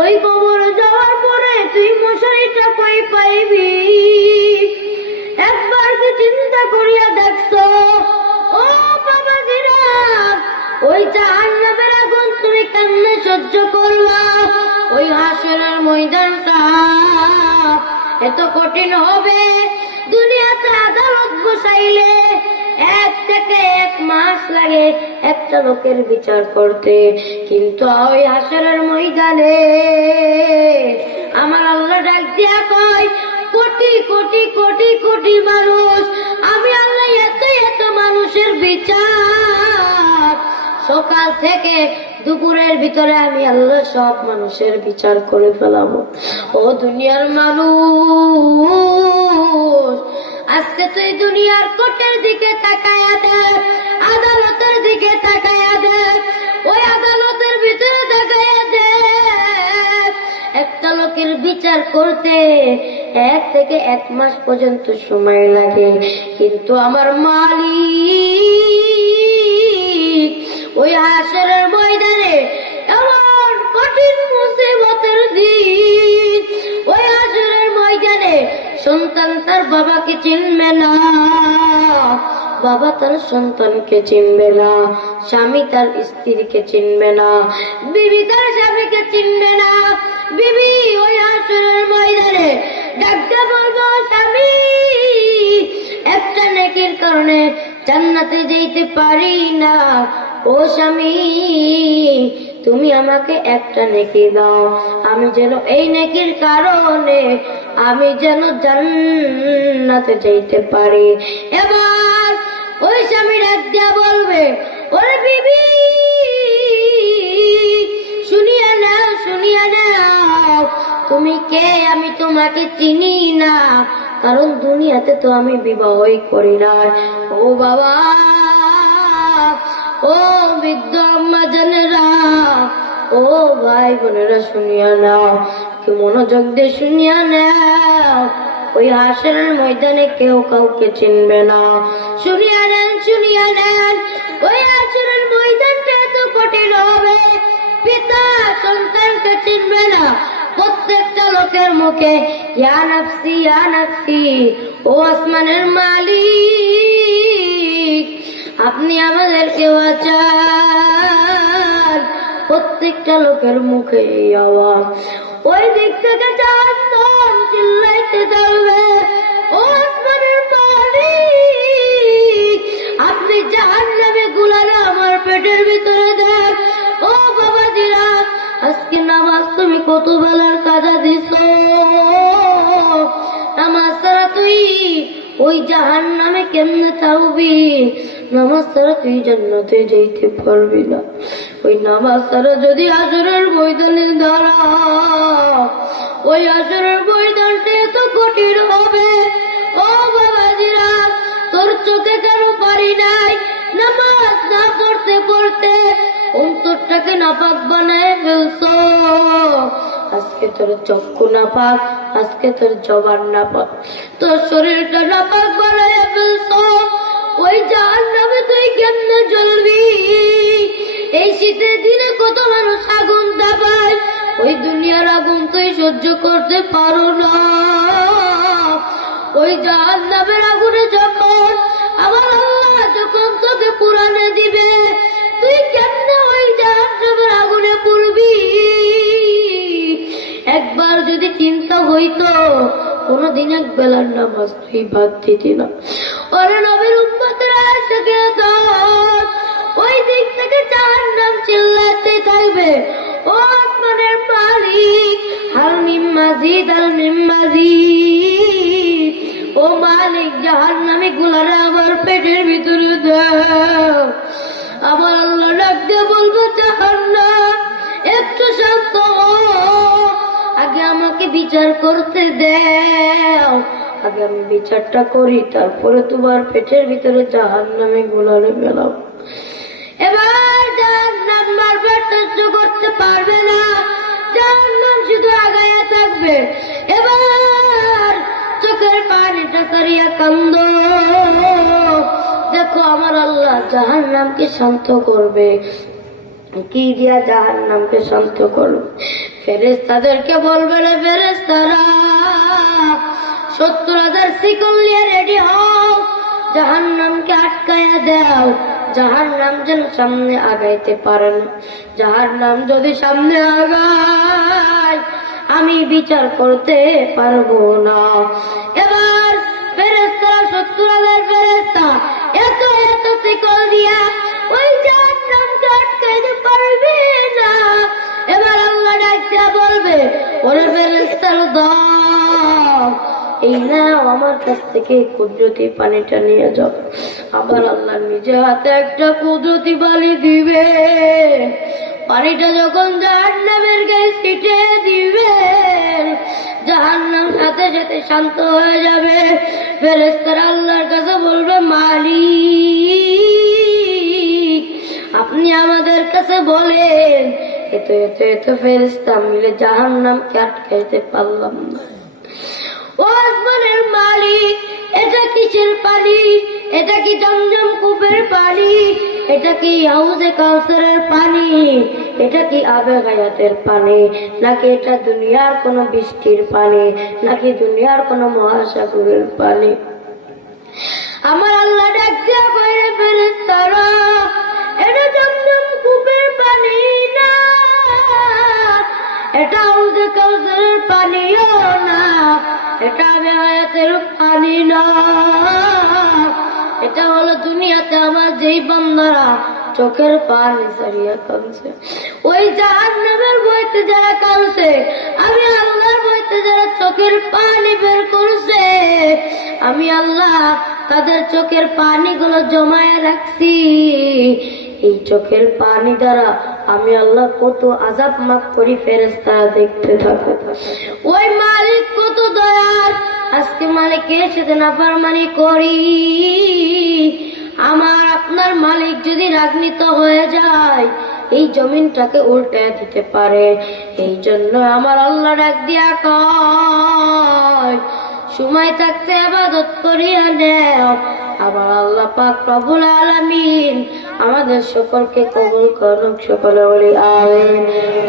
ওই কবরে যাওয়ার পরে তুই মশারিটা কই পাইবি? একবার কি চিন্তা করিয়া দেখছো ও বাবাজিরা, ওই জাহান্নামের আগুন তুমি কেমনে সহ্য করবা? ওই হাসরের ময়দানটা এত কঠিন হবে। দুনিয়াতে আদালত বসাইলে 1 থেকে 1 মাস লাগে একটা লোকের বিচার করতে, কিন্তু ওই হাসরের ময়দানে আমার আল্লাহ ডাক দিয়া কয়, কোটি কোটি কোটি কোটি মানুষ, আমি আল্লাহ এত এত মানুষের বিচার, সকাল থেকে দুপুরের ভিতরে আমি আল্লাহ সব মানুষের বিচার করে ফেলাবো। ও দুনিয়ার মানুষ, আজকে তুই দুনিয়ার কোর্টের দিকে তাকায়া দেখ, আদালতের দিকে তাকায়া দেখ, ওই আদালতের ভিতরে তাকায়া দেখ, একটা লোকের বিচার করতে 1 থেকে 1 মাস পর্যন্ত সময় লাগে, কিন্তু আমার মালিক ওই হাসরের ময়দানে এমন কঠিন মুসিবতের দিন, ওই হাসরের ময়দানে সন্তান তার বাবাকে চিনবে না, বাবা তার সন্তানকে চিনবে না, স্বামী তার স্ত্রীকে চিনবে না, বিবি তার স্বামীকে চিনবে না। বিবি ওই হাসরের ময়দানে ডাকতে বলবো, স্বামী একটা নেকির কারণে জান্নাতে যেতে পারি না, ও স্বামী তুমি আমাকে একটা নেকি দাও, আমি যেন এই নেকির কারণে আমি যেন জান্নাতে যেতে পারি। এবার ওই স্বামী ডাক দিয়া বলবে, ওরে বিবি শুনিয়া নাও, শুনিয়া নাও, তুমি কে? আমি তোমাকে চিনি না, কারণ দুনিয়াতে তো আমি বিবাহই করি না। ও বাবা, ও বৃদ্ধ আম্মা জানেরা, ও ভাই বোনেরা শুনিয়া নাও, কি মনোযোগ দিয়ে শুনিয়া নাও, ওই হাসরের ময়দানে কেউ কাউকে চিনবে না। শুনিয়া নেন, শুনিয়া নেন, ওই হাসরের ময়দানটা এত কঠিন হবে, পিতা সন্তানকে চিনবে না। প্রত্যেকটা লোকের মুখে ইয়া নাফসি ইয়া নাফসি, ও আসমানের মালিক আপনি আমাদেরকে বাঁচান। প্রত্যেকটা লোকের মুখে এই আওয়াজ। ওই দিক থেকে জাহান্নাম চিল্লাইতে যাবে, ও আসমানের মালিক আপনি জাহান্নামে গুলালে আমার পেটের ভিতরে দেন। ও বাবাজিরা, আজকে নামাজ তুমি কত বেলার কাজা দিছ, নামাজ ছাড়া তুই ওই জাহান্নামে কেমনে যাবি? নামাজ ছাড়া তুই জান্নাতে যেতে পারবি না। ওই নামাজ ছাড়া যদি হাসরের ময়দানে দাঁড়া, ওই হাসরের ময়দানটা এত কঠিন হবে। ও বাবাজিরা, তোর চোখে কেন পারি নাই নামাজ না পড়তে পড়তে অন্তরটাকে নাপাক বানায় ফেলছো। আজকে তোর চক্ষু নাপাক, আজকে তোর জবান নাপাক, তোর শরীরটা নাপাক বানায় ফেলছো। ওই জাহান্নামে তুই কেমনে জ্বলবি? এই শীতের দিনে কত মানুষ আগুন দাবায়, ওই দুনিয়ার আগুন তুই সহ্য করতে পারো না। ওই জাহান্নামের আগুনে যখন আমার আল্লাহ যখন তোকে পুরানে দিবে, তুই কেমনে ওই জাহান্নামের আগুনে পড়বি? একবার যদি চিন্তা হইতো, কোনদিন এক বেলার নামাজ তুই বাদ দিতি না। ওরে নবীর উম্মতেরা আশিকে ধর, ওই দিক থেকে জাহান্নাম চিল্লাতে থাকবে, ও আসমানের মালিক হাল মিম মাজিদ, হাল মিম মাজিদ, ও মালিক জাহান্নামী গুলারে আমার পেটের ভিতরে দাও। আমার আল্লাহ ডাক দিয়ে বলবে, জাহান্নাম একটু শান্ত হও, আগে আমাকে বিচার করতে দাও, আগে আমি বিচারটা করি, তারপরে তোমার পেটের ভিতরে জাহান্নামে গুলারে মেলাও। এবার জাহান্নাম বারবার সহ্য করতে পারবে না, জাহান্নাম শুধু আগায়া থাকবে। এবার চোখের পানিটা সারিয়া কান্দ, দেখো আমার আল্লাহ জাহান্নামকে শান্ত করবে। কি দিয়া জাহান্নামকে শান্ত করবে? ফেরেশতাদেরকে বলবে রে ফেরেশতারা 70,000 শিকল নিয়ে রেডি হও, জাহান্নামকে আটকায়া দাও, জাহান্নাম যেন সামনে আগাইতে পারে না। জাহান্নাম যদি সামনে আগায় আমি বিচার করতে পারবো না। এবার ফেরেশতারা 70,000 ফেরেশতা এত এত শিকল দিয়া ওই জাহান্নামকে আটকাইতে পারবে না। এবার আল্লাহ ডাকতে বলবে ওরে ফেরেশতার দল, এই নাও আমার কাছ থেকে কুদরতি পানিটা নিয়ে যাও। আবার আল্লাহ নিজে হাতে একটা কুদরতি বালি দিবে, পানিটা যখন জাহান্নামের গায়ে ছিটে দিবে জাহান্নাম সাথে সাথে শান্ত হয়ে যাবে। ফেরেশতারা আল্লাহর কাছে বলবে মালিক আপনি আমাদের কাছে বলেন। এত এত এত ফেরেশতা মিলে জাহান্নামকে আটকাইতে পারলাম না। ও আসমানের মালিক এটা কিসের পানি? এটা কি জমজম কূপের পানি? এটা কি হাউজে কাউসারের পানি? এটা কি আবে হায়াতের পানি? নাকি এটা দুনিয়ার কোন বৃষ্টির পানি? নাকি দুনিয়ার কোন মহাসাগরের পানি? আমার আল্লাহ ডাক দিয়া কইরে ফেরেশতারা এটা জমজম কূপের পানি না, এটা হাউজে কাউসারের পানিও না, এটা আবে হায়াতের পানি না। এটা হলো দুনিয়াতে আমার যেই বান্দারা চোখের পানি ছাড়িয়া কাঁদছে, ওই জাহান্নামের বইতে যারা কাঁদছে, আমি আল্লাহর বইতে যারা চোখের পানি বের করছে, আমি আল্লাহ তাদের চোখের পানিগুলো জমায়ে রাখছি। এই চোখের পানি দ্বারা আমি আল্লাহ কত আযাব মাফ করি ফেরেশতারা দেখতে থাকে। ওই মালিক কত দয়ার, আজকে মালিকের সাথে নাফরমানি করি, আমার আপনার মালিক যদি রাগান্বিত হয়ে যায় এই জমিনটাকে উল্টে দিতে পারে। এই জন্য আমার আল্লাহ ডাক দিয়া কয় সময় থাকতে ইবাদত করিয়া নেও। আবার আল্লাহ পাক রব্বুল আলামিন আমাদের সকলকে কবুল করুন, সকলে বলি আমিন।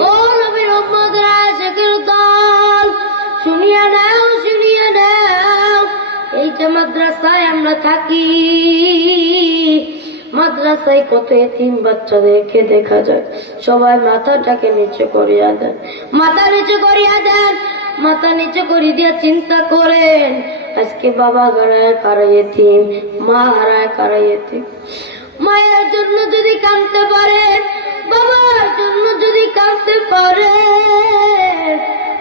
ও নবীর উম্মতরা আশিকের দল শুনিয়া নাও, শুনিয়া নাও, এই যে মাদ্রাসায় আমরা থাকি, মাদ্রাসায় কত এতিম বাচ্চাদেরকে দেখা যায়। সবাই মাথাটাকে নিচে করিয়া দেন, মাথা নিচে করিয়া দেন, মাথা নিচে করি দিয়া চিন্তা করেন আজকে বাবা হারায় কারা এতিম, মা হারায় কারা এতিম। মায়ের জন্য যদি কাঁদতে পারেন, বাবার জন্য যদি কাঁদতে পারেন,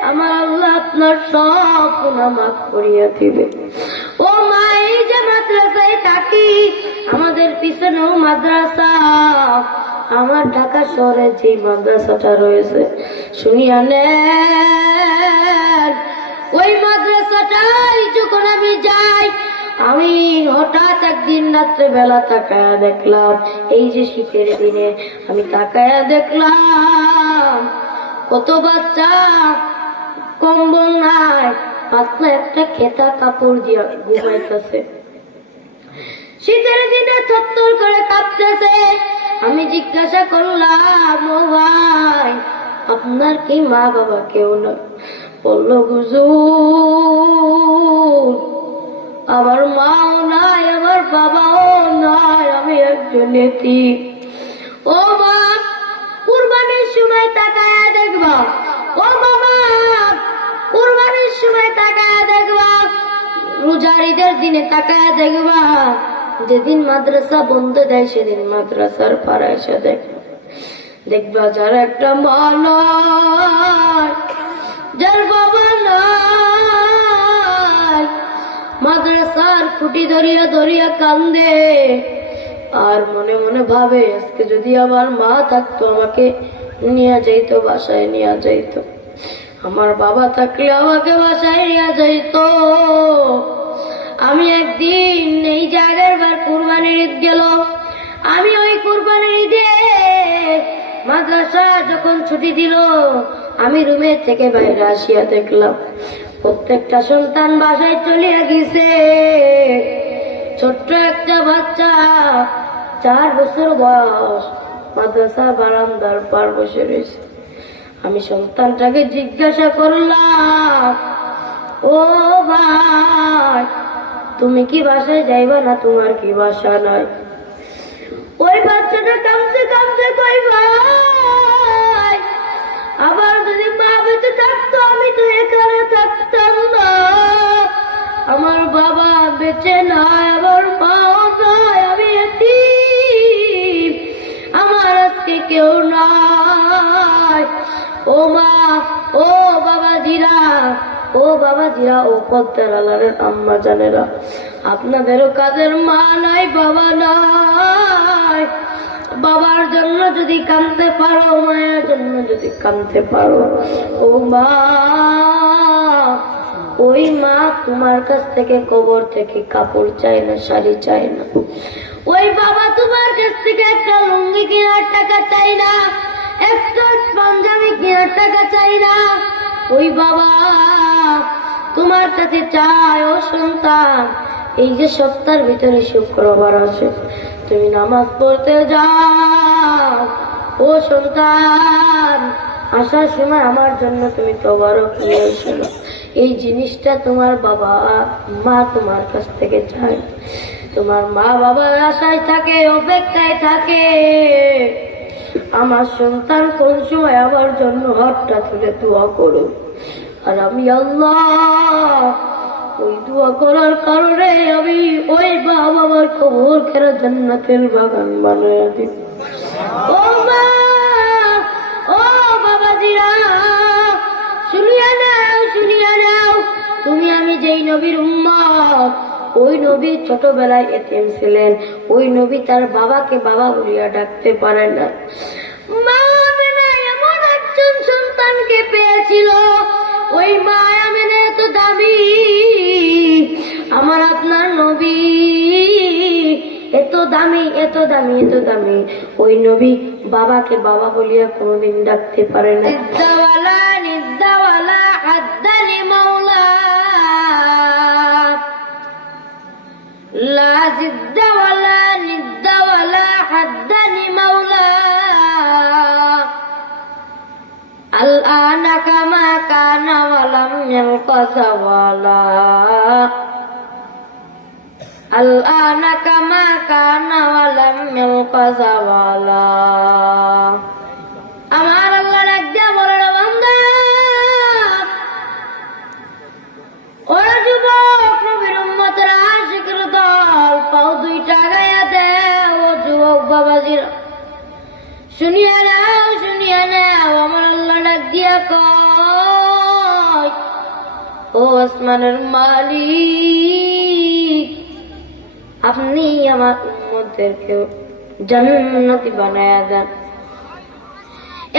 আমার আল্লাহ আপনার সব গুনাহ মাফ করিয়া দিবে। ও মা এই যে মাদ্রাসায় থাকি, আমাদের পিছনেও মাদ্রাসা, আমার ঢাকা শহরে যে মাদ্রাসাটা রয়েছে শুনিয়া নেন, ওই মাদ্রাসাটাই যখন আমি যাই, আমি হঠাৎ একদিন রাত্রে বেলা তাকায়া দেখলাম, এই যে শীতের দিনে আমি তাকায়া দেখলাম কত বাচ্চা কম্বল নাই, পাতলা একটা খেতা কাপড় দিয়া ঘুমাইতেছে, শীতের দিনে থরথর করে কাঁপতেছে। আমি জিজ্ঞাসা করলাম ও ভাই আপনার কি মা বাবা কেউ না? বললো হুজুর আমার মাও নাই, আমার বাবাও নাই, আমি একজন এতিম। ও মা কুরবানির সময় তাকায়া দেখবা, ও বাবা কুরবানির সময় তাকায়া দেখবা, রোজার ঈদের দিনে তাকায়া দেখবা, যেদিন মাদ্রাসা বন্ধ দেয় সেদিন মাদ্রাসার পাড়ায় এসে দেখবা যার একটা মা নাই, যার বাবা নাই, মাদ্রাসার খুঁটি ধরিয়া ধরিয়া কান্দে আর মনে মনে ভাবে আজকে যদি আমার মা থাকতো আমাকে নিয়ে যাইতো, বাসায় নিয়ে যাইতো, আমার বাবা থাকলে আমাকে বাসায় নিয়ে যাইতো। আমি একদিন এই জায়গার বার কুরবানির ঈদ গেল, আমি ওই কুরবানির ঈদে মাদ্রাসা যখন ছুটি দিল আমি রুমের থেকে বাইরে আসিয়া দেখলাম প্রত্যেকটা সন্তান বাসায় চলিয়া গেছে। ছোট্ট একটা বাচ্চা 4 বছর বয়স মাদ্রাসা বারান্দার পার বসে রয়েছে। আমি সন্তানটাকে জিজ্ঞাসা করলাম, ও ভাই, তুমি কি বাসায় যাইবা না? তোমার কি বাসা নাই? ওই বাচ্চাটা কামতে কামতে কই, ভাই, আবার যদি মা বেঁচে থাকতো আমি তো এখানে থাকতাম না। আমার বাবা বেঁচে নাই, আমার মাও নাই, আমি এতিম, আমার আজকে কেউ নাই। ও মা, ও বাবাজিরা, ও বাবাজিরা, ও পদ্মার আলারের আম্মা জানেরা, আপনাদেরও কাজের মা নাই, বাবা নাই। বাবার জন্য যদি কাঁদতে পারো, মায়ের জন্য যদি কাঁদতে পারো, ও মা, ওই মা তোমার কাছ থেকে কবর থেকে কাপড় চাই না, শাড়ি চাই না। ওই বাবা তোমার কাছ থেকে একটা লুঙ্গি কেনার টাকা চাই না, একটা পাঞ্জাবি কেনার টাকা চাই না। ওই বাবা তোমার কাছে চায়, ও সন্তান, এই যে সপ্তাহের ভিতরে শুক্রবার আছে, তুমি নামাজ পড়তে যাও। ও সন্তান, আসার সময় আমার জন্য তুমি তবারক নিয়ে এসো। এই জিনিসটা তোমার বাবা মা তোমার কাছ থেকে চায়। তোমার মা বাবার আশায় থাকে, অপেক্ষায় থাকে, আমার সন্তান কোন সময় আমার জন্য হাতটা তুলে দোয়া করো। আর আমি আল্লাহ ওই দোয়া করার কারণে আমি ওই বাবার কবর খেলা জান্নাতের বাগান বানিয়ে দিব। ও মা, ও বাবাজিরা, শুনিয়া নাও, শুনিয়া নাও, তুমি আমি যেই নবীর উম্মত, ওই নবী ছোটবেলায় এতিম ছিলেন। ওই নবী তার বাবাকে বাবা বলিয়া ডাকতে পারে না। মা আমেনা এমন একজন সন্তানকে পেয়েছিল, ওই মা আমেনা এত দামি, আমার আপনার নবী এত দামি, এত দামি, এত দামি। ওই নবী বাবাকে বাবা বলিয়া কোনোদিন ডাকতে পারে না। নিদ্দাওয়ালা, নিদ্দাওয়ালা, হাদ্দালি মাওলা, লা জিদ্দাওয়ালা, নিদ্দাওয়ালা, হাদ্দালি মাওলা, আল-আনা কামা কানা ওয়ালাম ইয়ালকাসাওয়ালা, আল-আনা কামা কানা ওয়ালাম ইয়ালকাসাওয়ালা। আমার আল্লাহ ডাক দিয়া বলে, বান্দা, ওরা যুবক নবীর উম্মতেরা, আশিকের দল, পাও দুইটা গায়া দেও। ও যুবক বাবাজিরা, শুনিয়া নাও, শুনিয়া নাও, আমার আল্লাহ ডাক দিয়া কয়, ও আসমানের মালিক, আপনি আমার উম্মতদেরকে জান্নাতি বানায়া দেন।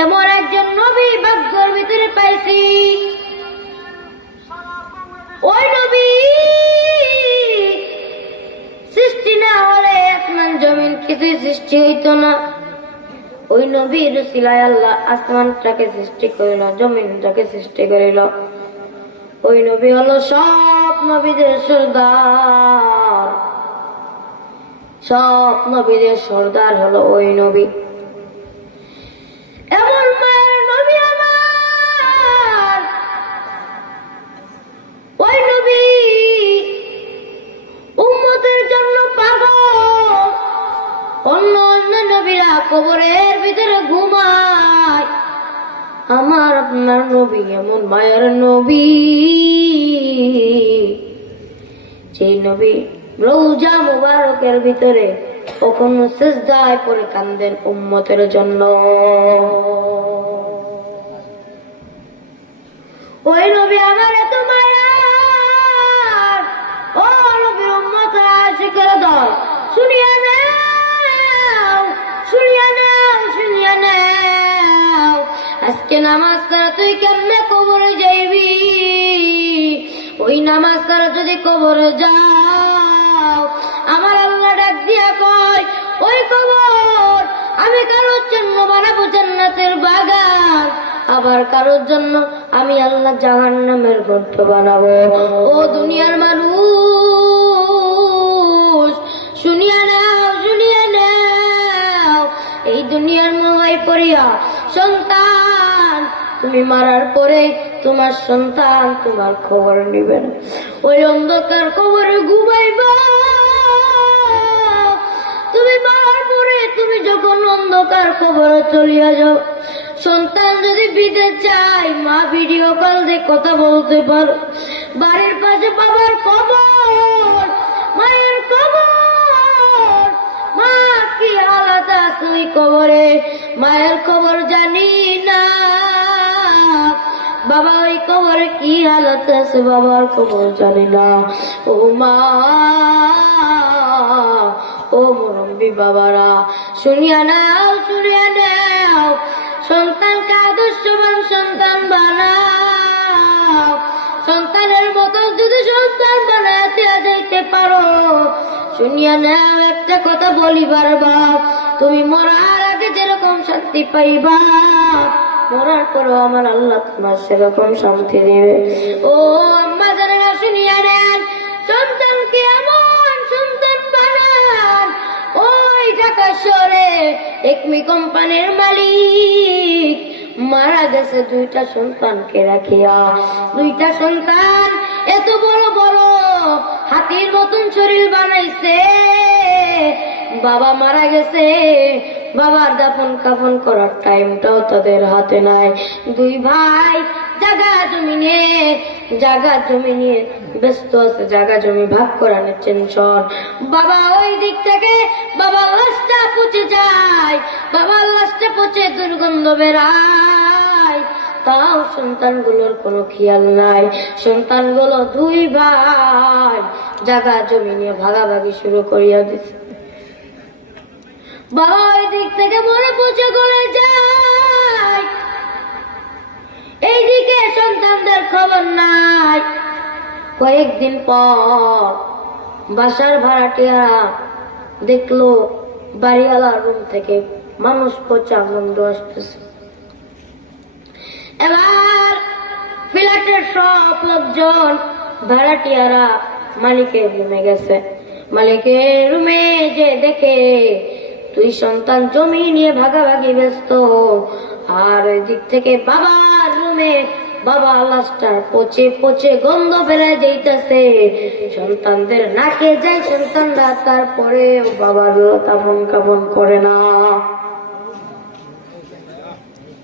এমন একজন নবী ভাগ্যের ভিতরে পাইছি, ওই নবী সৃষ্টি না হলে আসমান জমিন কিছুই সৃষ্টি হইত না। ওই নবীর উসিলায় আল্লাহ আসমানটাকে সৃষ্টি করিল, জমিনটাকে সৃষ্টি করিল। ওই নবী হলো সব নবীদের সর্দার, সব নবীদের সর্দার হলো ওই নবী। এমন মায়ের নবী আমার, ওই নবী উম্মতের জন্য পাগল। অন্য অন্য নবীরা কবরের ভিতরে ঘুমায়, আমার আপনার নবী এমন মায়ের নবী, যে নবী রওজা মুবারকের ভিতরে কখনো সিজদায় পড়ে কান্দেন উম্মতের জন্য। ওই নবী আমার এত মায়া, ও নবীর উম্মতরা, আশিকের দল, শুনিয়া নাও, শুনিয়া নাও, শুনিয়া নাও। আজকে নামাজ ছাড়া তুই কেমনে কবরে যাইবি? ওই নামাজ ছাড়া যদি কবরে যাও, আমার আল্লাহ ডাক দিয়া কয়, ওই কবর আমি কারোর জন্য বানাবো জান্নাতের বাগান, আবার কারোর জন্য আমি আল্লাহ জাহান্নামের গর্ত বানাবো। ও দুনিয়ার মানুষ, শুনিয়া নাও, শুনিয়া নাও। এই দুনিয়ার মোহাই পড়িয়া সন্তান তুমি মারার পরে তোমার সন্তান তোমার খবর নিবে না। ওই অন্ধকার কবরে ঘুমাইবা। তুমি মারার পরে তুমি যখন অন্ধকার কবরে চলিয়া যাও, সন্তান যদি বিদেশ যায়, মা ভিডিও কল দিয়ে কথা বলতে পারো। বাড়ির পাশে বাবার কবর, মায়ের কবর, মা কি হালাত আছে ওই কবরে, মায়ের খবর জানি না। বাবা ওই কবরে কি হালাত আছে, বাবার খবর জানি না। ও মা, ও মুরব্বী বাবারা, শুনিয়া নাও, শুনিয়া নাও, সন্তানকে আদর্শবান সন্তান বানাও। সন্তানের মতো যদি সন্তান বানাতে যাইতে পারো, শুনিয়া নাও, একটা কথা বলি বারবার, তুমি মরার আগে যেরকম শান্তি পাইবা, মরার পরও আমার আল্লাহ তোমার সেরকম শান্তি দিবে। ও আম্মা জানেনা, শুনিয়া নেন, সন্তানকে এমন সন্তান বানান। ওই ঢাকা শহরে একমি কোম্পানির মালিক মারা গেছে দুইটা সন্তানকে রাখিয়া। দুইটা সন্তান এত বড় বড় হাতির মতন শরীর বানাইছে। বাবা মারা গেছে, বাবার দাফন কাফন করার টাইমটাও তাদের হাতে নাই। দুই ভাই জায়গা জমি নিয়ে ব্যস্ত আছে, জায়গা জমি ভাগ করানোর টেনশন। বাবা ওই দিক থেকে বাবার লাশটা পচে যায়, বাবার লাশটা পচে দুর্গন্ধ বেরায়, তাও সন্তানগুলোর কোনো খেয়াল নাই। সন্তানগুলো দুই ভাই জায়গা জমি নিয়ে ভাগাভাগি শুরু করিয়া দিছে। বাবা ওই দিক থেকে মরে পচে গলে যায়, এইদিকে সন্তানদের খবর নাই। কয়েকদিন পর বাসার ভাড়াটিয়ারা দেখলো বাড়িওয়ালার রুম থেকে মানুষ পচা গন্ধ আসতেছে। এবার ফ্ল্যাটের সব লোকজন ভাড়াটিয়ারা মালিকের রুমে গেছে। মালিকের রুমে যে দেখে দুই সন্তান জমি নিয়ে ভাগাভাগি ব্যস্ত, আর ওই দিক থেকে বাবার রুমে বাবা লাশটা পচে পচে গন্ধ বেড়ে যাইতেছে। সন্তানদের নাকে যায়, সন্তানরা তারপরে বাবার তাপন কাপন করে না।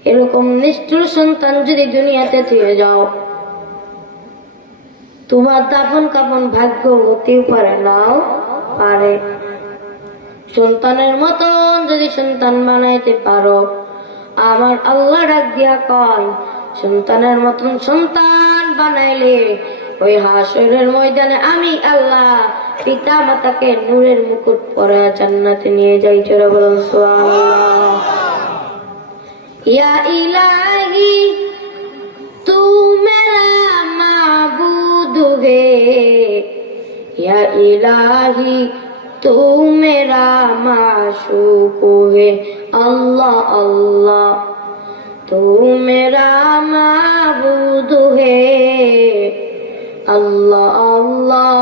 এরকম নিষ্ঠুর সন্তান যদি দুনিয়াতে থুয়ে যাও, তোমার দাফন কাপন ভাগ্য হতেও পারে, নাও পারে। সন্তানের মতন যদি সন্তান বানাইতে পারো, আমার আল্লাহ ডাক দিয়া কয়, সন্তানের মতন সন্তান বানাইলে ওই হাসরের ময়দানে আমি আল্লাহ পিতা মাতাকে নূরের মুকুট পরা জান্নাতে নিয়ে যাই। চলে বলুন সুবহানাল্লাহ। ইয়া ইলাহি তু মেরা মাবুদ হে, ইয়া ইলাহি তু মেরা মাশূক হে, আল্লাহ আল্লাহ তু মেরা মাবুদ হে, আল্লাহ আল্লাহ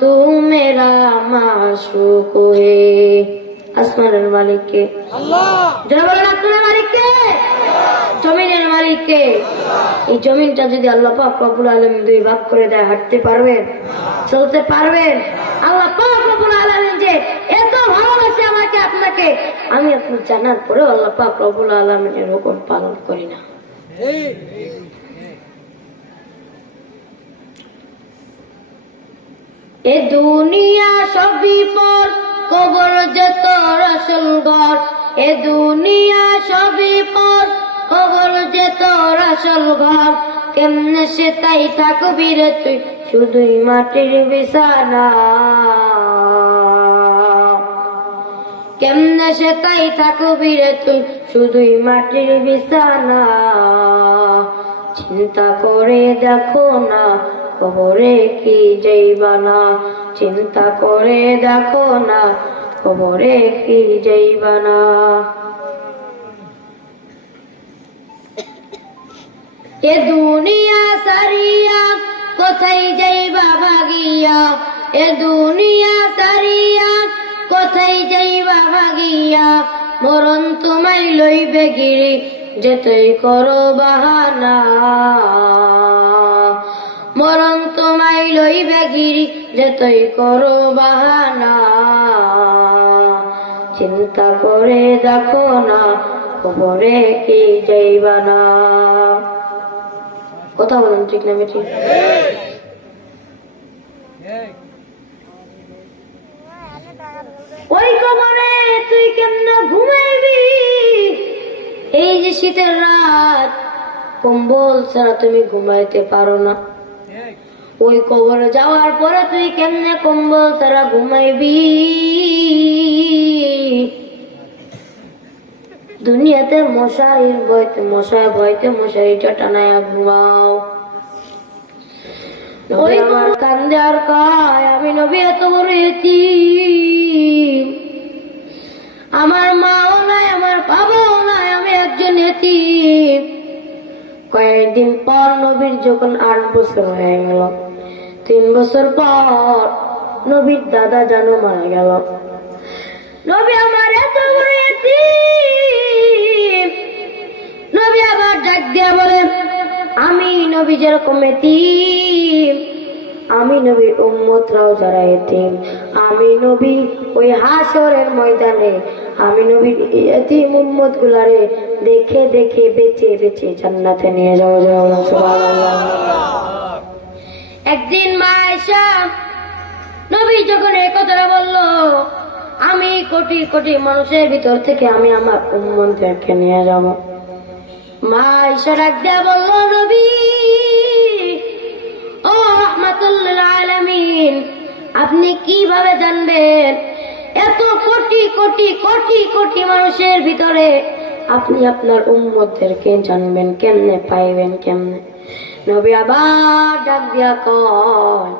তু মেরা মাশূক হে। আসমানের মালিককে আল্লাহ, যারা বলেন আসমানের মালিককে, জমিনের মালিককে। এই জমিনটা যদি আল্লাহ পাক রব্বুল আলামিন দুই ভাগ করে দেয়, হাঁটতে পারবেন? চলতে পারবেন? আল্লাহ পাক রব্বুল আলামিন যে এত ভালোবাসে আমাকে আপনাকে, আমি আপনি জানার পরেও আল্লাহ পাক রব্বুল আলামিনের হুকুম পালন করি না। এ দুনিয়া সবই পর, কবর যে তোর আসল ঘর। এ দুনিয়া সবই পর, কবর যে তোর আসল ঘর। কেমনে সে তাই থাকবি রে তুই, শুধুই মাটির বিছানা। কেমনে সে তাই থাকবি রে তুই, শুধুই মাটির বিছানা। চিন্তা করে দেখো না, কবরে কি যাইবা না। চিন্তা করে দেখো না, কবরে কি যাইবা না। এ দুনিয়া সারিয়া কোথায় যাইবা ভাগিয়া। এ দুনিয়া সারিয়া কোথায় যাইবা ভাগিয়া। মরণ তোমায় লইবে গিরি, যেতই করো বাহানা, মরণ তোমায় লইবে গিরি যেতই করো বাহানা। চিন্তা করে দেখো না কবরে কি যাইবা না। কথা বলুন ঠিক না ঠিক? ওই কবরে তুই কেমনে ঘুমাইবি? এই যে শীতের রাত, কম্বল ছাড়া তুমি ঘুমাইতে পারো না। ওই কবরে যাওয়ার পরে তুই কেমনে কম্বল ছাড়া ঘুমাইবি? দুনিয়াতে মশারির ভয়তে মশারিটা টানায়া ঘুমাও। ওই আমার কান্দে আর কয় আমি নবী এত বড় এতিম, আমার মাও নাই আমার বাবাও নাই, আমি একজন এতিম। কয়েকদিন পর নবীর যখন 8 বছর হয়ে গেল, 3 বছর পর নবীর দাদা জানো মারা গেল। নবী আমার এত বড় এতিম। নবী আবার ডাক দিয়া বলে আমি নবী যেরকম এতিম, আমি নবীর উম্মতরাও যারা এতিম, আমি নবী ওই হাসরের ময়দানে আমি নবীর এতিম উম্মত গুলারে দেখে দেখে বেঁচে বেঁচে জান্নাতে নিয়ে যাও। সুবহানাল্লাহ। একদিন মা আয়েশা নবী যখন এই কথাটা বললো, আমি কোটি কোটি মানুষের ভিতর থেকে আমি আমার উম্মতদেরকে নিয়ে যাব, মা আয়েশা ডাক দিয়া বলল নবী ও রাহমাতুল আলামিন, আপনি কিভাবে জানবেন এত কোটি কোটি কোটি কোটি মানুষের ভিতরে আপনি আপনার উম্মতদেরকে জানবেন কেমনে, পাইবেন কেমনে? নবী আবার ডাক দিয়া কয়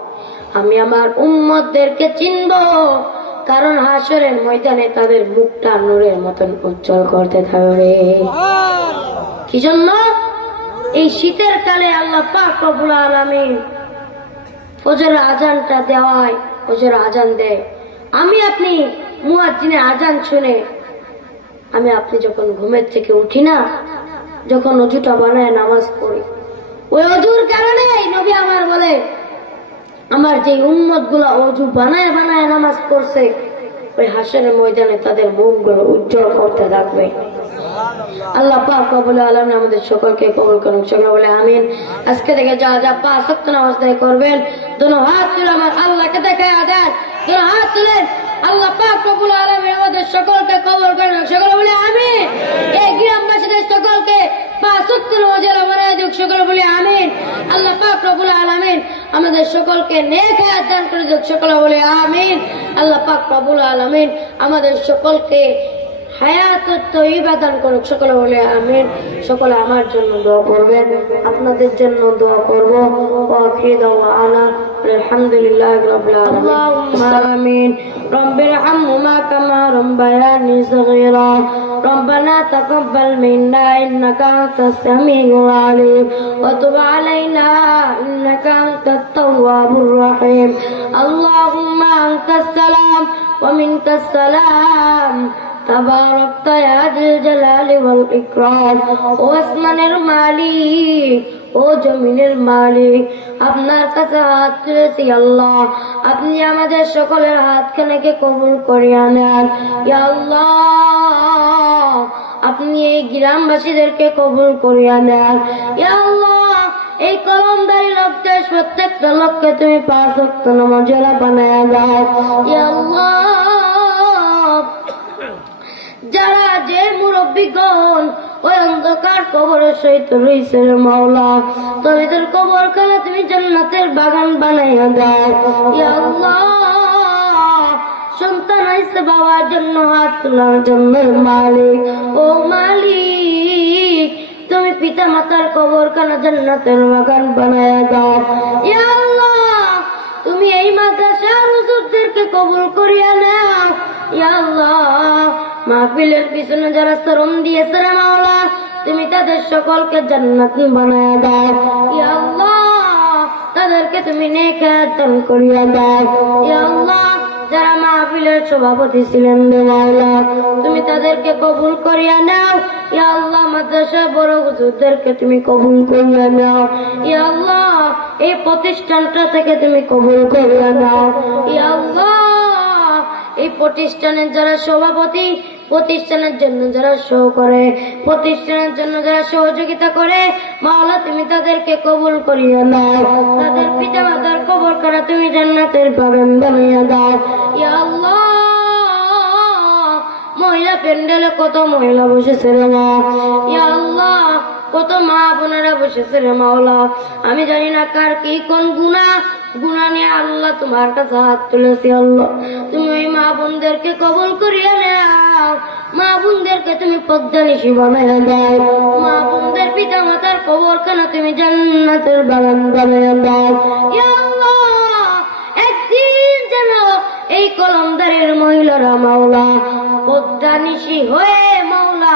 আমি আমার উম্মতদেরকে চিনব, কারণ হাসরের ময়দানে তাদের মুখটা নূরের মতন উজ্জ্বল করতে থাকবে। কি জন্য? এই শীতের কালে আল্লাহ পাক রব্বুল আলামিন ফজরের আজানটা দেওয়ায়, ফজরের আজান দেয়। আমি আপনি মুয়াজ্জিনের আজান শুনে আমি আপনি যখন ঘুমের থেকে উঠি না, যখন অজুটা বানায় নামাজ পড়ি, ওই অজুর কারণে নবী আমার বলে আমার যে উম্মত গুলা অজু বানায় বানায় নামাজ পড়ছে, ওই হাসরের ময়দানে তাদের মুখগুলো উজ্জ্বল করতে থাকবে। আল্লাহ পাক রব্বুল আলামিন আমাদের সকলকে কবুল করুন। সকলে বলে আমিন। আজকে থেকে যা যা 5 ওয়াক্ত নামাজ আদায় করবেন, দুনো হাত তুলে আমার আল্লাহকে দেখায়া দেন, দুনো হাত তুলেন। আল্লাহ পাক রব্বুল আলামিন আমাদের সকলকে কবুল করুন। সকলে বলে আমিন। এই গ্রামবাসীদের সকলকে 5 ওয়াক্ত নামাজের আমাদের দিক, সকলে বলে আমিন। আল্লাহ পাক রব্বুল আলামিন আমাদের সকলকে নেক হায়াত দান করে দিক, সকলে বলে আমিন। আল্লাহ পাক রব্বুল আলামিন আমাদের সকলকে হায়াত তয়্যিবা দান করুক, সকলে বলে আমিন। সকলে আমার জন্য দোয়া করবেন, আপনাদের জন্য দোয়া করব। ওয়াখির দাওয়ানা আলহামদুলিল্লাহি রাব্বিল আলামিন। আমিন। রব্বিরহামহুমা কামা রাব্বায়ানি সগীরা। ربنا تقبل منا إنك أنت السميع العليم وتب علينا إنك أنت التواب الرحيم اللهم أنت السلام ومنك السلام تباركت يا ذي الجلال والإكرام ও আসমানের মালিক, ও জমিনের মালিক, আপনার কাছে হাত তুলেছি আল্লাহ, আপনি আমাদের সকলের হাতখানাকে কবুল করিয়া নেন। ইয়া আল্লাহ, আপনি এই গ্রামবাসীদেরকে কবুল করিয়া নেন। ইয়া আল্লাহ, এই কলমদারি লোকদের প্রত্যেকটা লোককে তুমি 5 ওয়াক্ত নামাজেরা বানায়া দাও। ইয়া আল্লাহ, যারা যে মুরব্বীগণ ওই অন্ধকার কবরের সহিত রয়েছে মাওলা, তাদের কবরখানা তুমি জান্নাতের বাগান বানাইয়া দাও। ইয়া আল্লাহ, সন্তান হইছে বাবার জন্য হাত তোলার জন্য মালিক, ও মালিক তুমি পিতা মাতার কবরখানা জান্নাতের বাগান বানাইয়া দাও। ইয়া আল্লাহ, তুমি এই মাদ্রাসার হুজুরদেরকে কবুল করিয়া নাও। ইয়া আল্লাহ, মাহফিলের পিছনে যারা শ্রম দিয়েছে রে মাওলা, তুমি তাদের সকলকে জান্নাত বানায়া দাও। ইয়া আল্লাহ, তাদেরকে তুমি নেক হায়াত দান করিয়া দাও। ইয়া আল্লাহ, যারা মাহফিলের সভাপতি ছিলেন রে মাওলা, তুমি তাদেরকে কবুল করিয়া নাও। ইয়া আল্লাহ, মাদ্রাসা বড় হুজুরদেরকে তুমি কবুল করিয়া নাও। ইয়া আল্লাহ, এই প্রতিষ্ঠানটা থেকে তুমি কবুল করিয়া নাও। ইয়া আল্লাহ, এই প্রতিষ্ঠানের যারা সভাপতি, প্রতিষ্ঠানের জন্য যারা শো করে, প্রতিষ্ঠানের জন্য যারা সহযোগিতা করে, মাওলা তুমি তাদেরকে কবুল করিয়া নাও। তাদের পিতা মাতার কবর করা তুমি জান্নাতের বাগান বানিয়ে দাও। ইয়া আল্লাহ, মহিলা প্যান্ডেলে কত মহিলা বসেছে রে মা। ইয়া আল্লাহ, কত মা বোনেরা বসেছে রে মাওলা। আমি জানি না কার কি কোন গুনাহ নিয়ে আল্লাহ তোমার কাছে হাত তুলেছি। আল্লাহ, তুমি ওই মা বোনদেরকে কবুল করিয়া নাও। মা বোনদেরকে তুমি পদ্মানিশী বানাইয়া দাও। মা বোনদের পিতা মাতার কবরখানা তুমি জান্নাতের বাগান বানাইয়া দাও। ইয়া আল্লাহ, একদিন যেন এই কলমদারের মহিলারা মাওলা পদ্মানিশী হয়ে মাওলা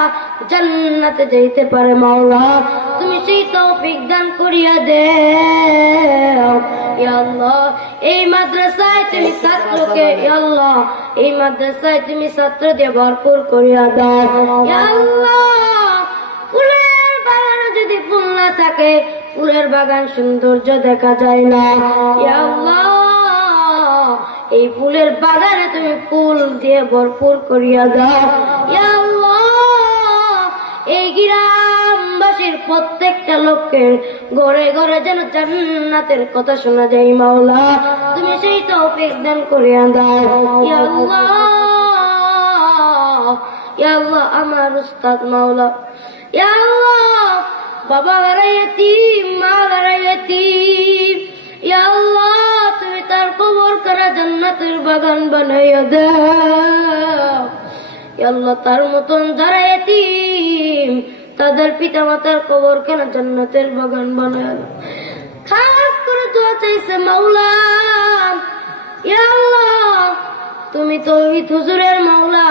জান্নাতে যাইতে পারে। মাওলা তুমি সেই তৌফিক দান করিয়া দেও। ইয়া আল্লাহ, এই মাদ্রাসায় তুমি ছাত্রকে, ইয়া আল্লাহ, এই মাদ্রাসায় তুমি ছাত্র দিয়ে ভরপুর করিয়া দাও। ইয়া আল্লাহ, ফুলের বাগানে যদি ফুল না থাকে, ফুলের বাগান সৌন্দর্য দেখা যায় না। ইয়া আল্লাহ, এই ফুলের বাগানে তুমি ফুল দিয়ে ভরপুর করিয়া দাও। ইয়া আল্লাহ, এই গ্রামবাসীর প্রত্যেকটা লোকের ঘরে ঘরে যেন জান্নাতের কথা শোনা যায়। মাওলা তুমি সেই তৌফিক দান করিয়া দাও। ইয়া আল্লাহ, ইয়া আল্লাহ, আমার উস্তাদ মাওলা, ইয়া আল্লাহ, বাবা গারা ইতিম, মা গারা ইতিম, ইয়া আল্লাহ, তুমি তার কবর করা জান্নাতের বাগান বানাইয়া দাও। ইয়া আল্লাহ, তার মতন যারা ইতিম, তাদের পিতা মাতার কবর কেন জান্নাতের বাগান বানায় দাও। খাস করে দোয়া চাইছে মাওলা, ইয়া আল্লাহ, তুমি তৌহিদ হুজুরের মাওলা,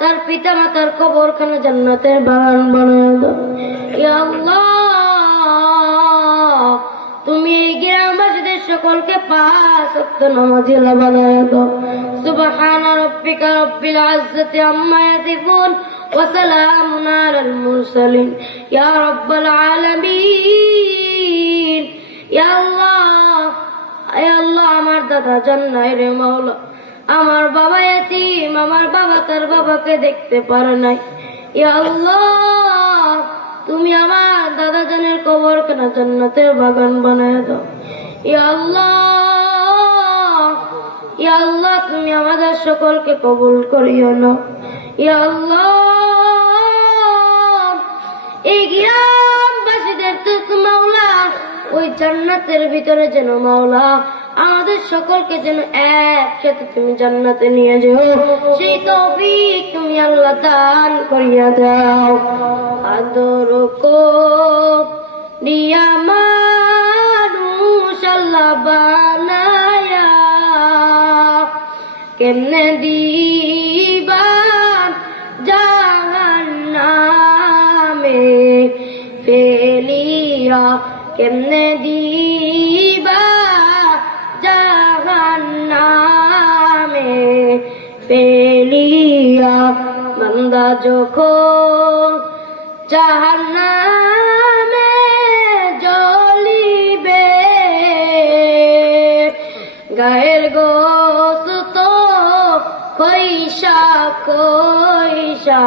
তার পিতা মাতার কবর কেন জান্নাতের বাগান বানায় দাও। ইয়া আল্লাহ, তুমি এই গ্রামবাসীদের সকলকে 5 ওয়াক্ত নামাজি বানায় দাও। সুবহান রাব্বিকা রাব্বিল ইজ্জাতি আম্মা ইয়াসিফুন ওয়া সালামুন আলাল মুরসালিন ইয়া রাব্বাল আলামিন। ইয়া আল্লাহ, ইয়া আল্লাহ, আমার দাদা জান্নাই রে মাওলা, আমার বাবা এতিম, আমার বাবা তার বাবাকে দেখতে পারে নাই। ইয়া আল্লাহ, তুমি আমার দাদা জানের কবর কেন জান্নাতের বাগান বানায় দাও। ইয়া আল্লাহ, ইয়া আল্লাহ, তুমি আমাদের সকলকে কবুল করিও না। ইয়া আল্লাহ, এই গ্রামবাসীদের তো মাওলা ওই জান্নাতের ভিতরে যেন মাওলা আমাদের সকলকে যেন একসাথে তুমি জান্নাতে নিয়ে যাও, সেই তৌফিক তুমি আল্লাহ দান করিয়া দাও। আদর কো দিয়া মানুষ আল্লাহ বানায়া, কেমনে দিবা জাহান্নামে ফেলিয়া, কেমনে দিবা জাহান্নামে ফেলিয়া। বান্দা যখন জাহান্নামে জ্বলিবে, গায়ের গোশত কইসা কইসা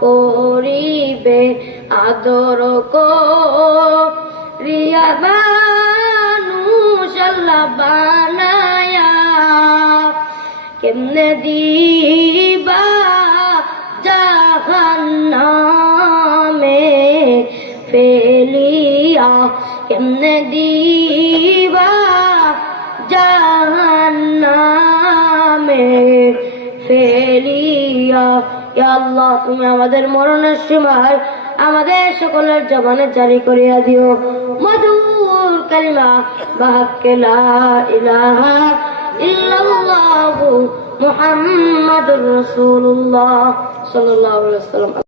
পড়িবে, আদর করিয়া মানুষ আল্লাহ বানায়া, কেমনে দিবা জাহান্নামে ফেলিয়া, কেমনে দিবা জাহান্নামে ফেলিয়া। ইয়া আল্লাহ, তুমি আমাদের মরণের সময় আমাদের সকলের জবানে জারি করিয়া দিও মধুর কালিমা বাহাক্কে লা ইলাহা ইল্লাল্লাহু মুহাম্মাদুর রাসূলুল্লাহ সাল্লাল্লাহু আলাইহি ওয়াসাল্লাম।